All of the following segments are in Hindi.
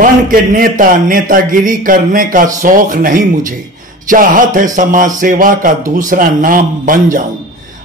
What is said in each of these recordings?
बन के नेता नेतागिरी करने का शौक नहीं मुझे, चाहत है समाज सेवा का दूसरा नाम बन जाऊं।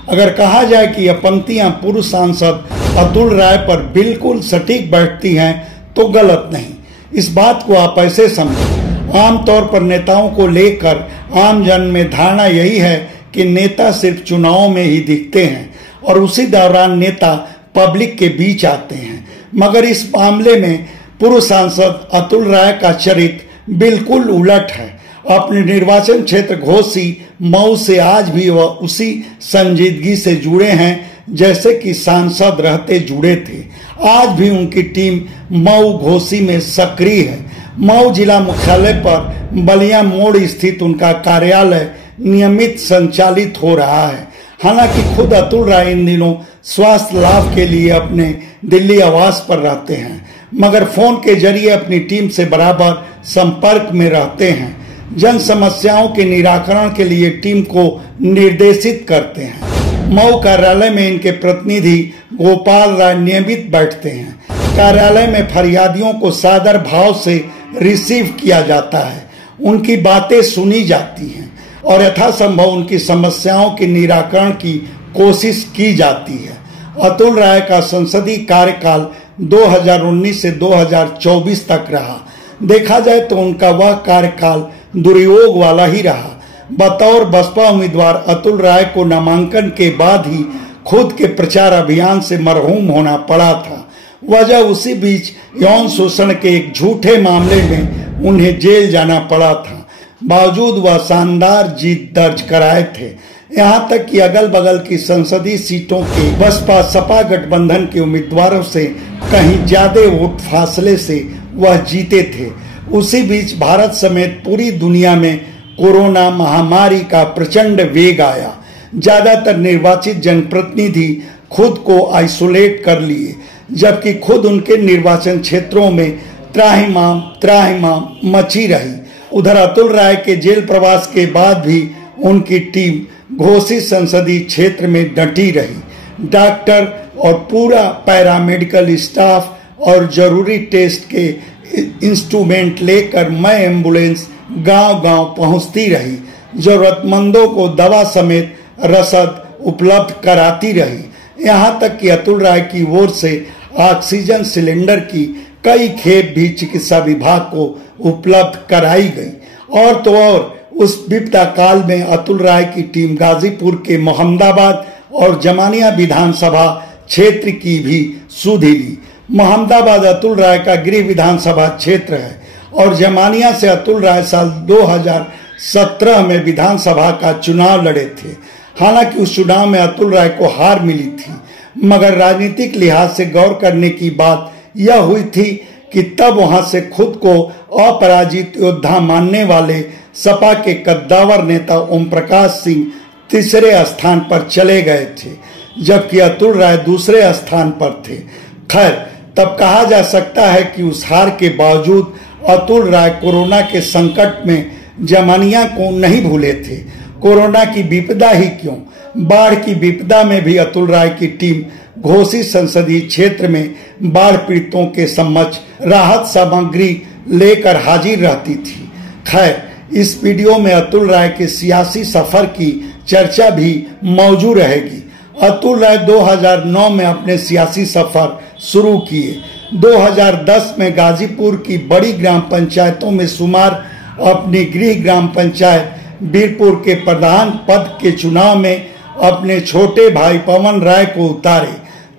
अगर कहा जाए कि यह पंक्तियां पूर्व सांसद अतुल राय पर बिल्कुल सटीक बैठती हैं तो गलत नहीं। इस बात को आप ऐसे समझें, आमतौर पर नेताओं को लेकर आम जन में धारणा यही है कि नेता सिर्फ चुनाव में ही दिखते हैं और उसी दौरान नेता पब्लिक के बीच आते हैं। मगर इस मामले में पूर्व सांसद अतुल राय का चरित्र बिल्कुल उलट है। अपने निर्वाचन क्षेत्र घोसी मऊ से आज भी वह उसी संजीदगी से जुड़े हैं जैसे कि सांसद रहते जुड़े थे। आज भी उनकी टीम मऊ घोसी में सक्रिय है। मऊ जिला मुख्यालय पर बलिया मोड़ स्थित उनका कार्यालय नियमित संचालित हो रहा है। हालांकि खुद अतुल राय इन दिनों स्वास्थ्य लाभ के लिए अपने दिल्ली आवास पर रहते हैं, मगर फोन के जरिए अपनी टीम से बराबर संपर्क में रहते हैं। जन समस्याओं के निराकरण के लिए टीम को निर्देशित करते हैं। मऊ कार्यालय में इनके प्रतिनिधि गोपाल राय नियमित बैठते हैं। कार्यालय में फरियादियों को सादर भाव से रिसीव किया जाता है, उनकी बातें सुनी जाती हैं और यथासंभव उनकी समस्याओं के निराकरण की कोशिश की जाती है। अतुल राय का संसदीय कार्यकाल 2019 से 2024 तक रहा। देखा जाए तो उनका वह कार्यकाल दुर्योग वाला ही रहा। बतौर बसपा उम्मीदवार अतुल राय को नामांकन के बाद ही खुद के प्रचार अभियान से मरहूम होना पड़ा था। वजह उसी बीच यौन शोषण के एक झूठे मामले में उन्हें जेल जाना पड़ा था। बावजूद वह शानदार जीत दर्ज कराए थे। यहाँ तक कि अगल बगल की संसदीय सीटों के बसपा सपा गठबंधन के उम्मीदवारों से कहीं ज्यादा वोट फासले से वह जीते थे। उसी बीच भारत समेत पूरी दुनिया में कोरोना महामारी का प्रचंड वेग आया। ज्यादातर निर्वाचित जनप्रतिनिधि खुद को आइसोलेट कर लिए, जबकि खुद उनके निर्वाचन क्षेत्रों में त्राहिमाम मची रही। उधर अतुल राय के जेल प्रवास के बाद भी उनकी टीम घोसी संसदीय क्षेत्र में डटी रही। डॉक्टर और पूरा पैरामेडिकल स्टाफ और जरूरी टेस्ट के इंस्ट्रूमेंट लेकर मैं एम्बुलेंस गांव-गांव पहुंचती रही। जरूरतमंदों को दवा समेत रसद उपलब्ध कराती रही। यहां तक कि अतुल राय की ओर से ऑक्सीजन सिलेंडर की कई खेप भी चिकित्सा विभाग को उपलब्ध कराई गई। और तो और उस विपदा काल में अतुल राय की टीम गाजीपुर के मोहम्मदाबाद और जमानिया विधानसभा क्षेत्र की भी सुधि ली। मोहम्मदाबाद अतुल राय का गृह विधानसभा क्षेत्र है और जमानिया से अतुल राय साल 2017 में विधानसभा का चुनाव लड़े थे। हालांकि उस चुनाव में अतुल राय को हार मिली थी, मगर राजनीतिक लिहाज से गौर करने की बात यह हुई थी कि तब वहां से खुद को अपराजित योद्धा मानने वाले सपा के कद्दावर नेता ओम प्रकाश सिंह तीसरे स्थान पर चले गए थे, जबकि अतुल राय दूसरे स्थान पर थे। खैर, तब कहा जा सकता है कि उस हार के बावजूद अतुल राय कोरोना के संकट में जमानिया को नहीं भूले थे। कोरोना की विपदा ही क्यों, बाढ़ की विपदा में भी अतुल राय की टीम घोसी संसदीय क्षेत्र में बाढ़ पीड़ितों के समक्ष राहत सामग्री लेकर हाजिर रहती थी। खैर, इस वीडियो में अतुल राय के सियासी सफर की चर्चा भी मौजूद रहेगी। अतुल राय 2009 में अपने सियासी सफर शुरू किए। 2010 में गाजीपुर की बड़ी ग्राम पंचायतों में शुमार अपनी गृह ग्राम पंचायत बीरपुर के प्रधान पद के चुनाव में अपने छोटे भाई पवन राय को उतारे।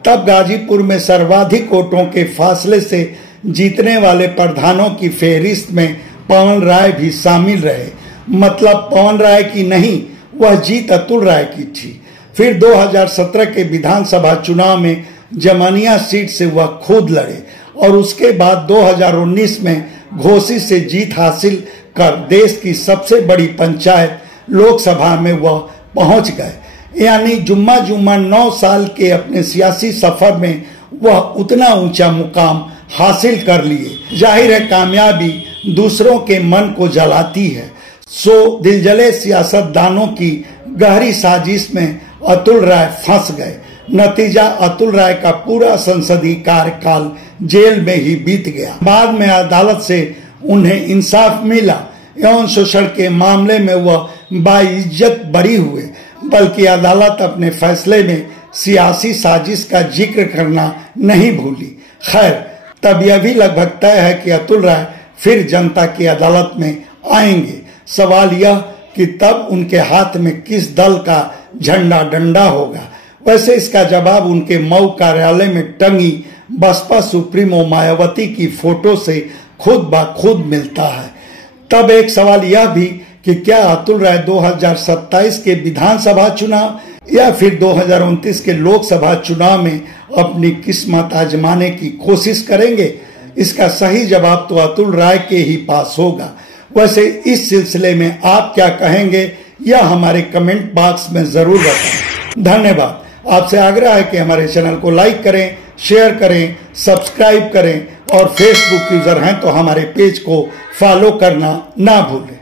तब गाजीपुर में सर्वाधिक वोटों के फासले से जीतने वाले प्रधानों की फहरिस्त में पवन राय भी शामिल रहे। मतलब पवन राय की नहीं, वह जीत अतुल राय की थी। फिर 2017 के विधानसभा चुनाव में जमानिया सीट से वह खुद लड़े और उसके बाद 2019 में घोसी से जीत हासिल कर देश की सबसे बड़ी पंचायत लोकसभा में वह पहुंच गए। यानी जुम्मा 9 साल के अपने सियासी सफर में वह उतना ऊंचा मुकाम हासिल कर लिए। जाहिर है कामयाबी दूसरों के मन को जलाती है। सो दिलजले सियासतदानों की गहरी साजिश में अतुल राय फंस गए। नतीजा, अतुल राय का पूरा संसदीय कार्यकाल जेल में ही बीत गया। बाद में अदालत से उन्हें इंसाफ मिला। यौन शोषण के मामले में वह बाइज्जत बरी हुए, बल्कि अदालत अपने फैसले में सियासी साजिश का जिक्र करना नहीं भूली। खैर, तब यह भी लगभग तय है कि अतुल राय फिर जनता की अदालत में आएंगे। सवाल यह कि तब उनके हाथ में किस दल का झंडा डंडा होगा। वैसे इसका जवाब उनके मऊ कार्यालय में टंगी बसपा सुप्रीमो मायावती की फोटो से खुद ब खुद मिलता है। तब एक सवाल यह भी कि क्या अतुल राय 2027 के विधानसभा चुनाव या फिर 2029 के लोकसभा चुनाव में अपनी किस्मत आजमाने की कोशिश करेंगे। इसका सही जवाब तो अतुल राय के ही पास होगा। वैसे इस सिलसिले में आप क्या कहेंगे यह हमारे कमेंट बॉक्स में जरूर बताएं। धन्यवाद। आपसे आग्रह है कि हमारे चैनल को लाइक करें, शेयर करें, सब्सक्राइब करें और फेसबुक यूजर हैं तो हमारे पेज को फॉलो करना ना भूलें।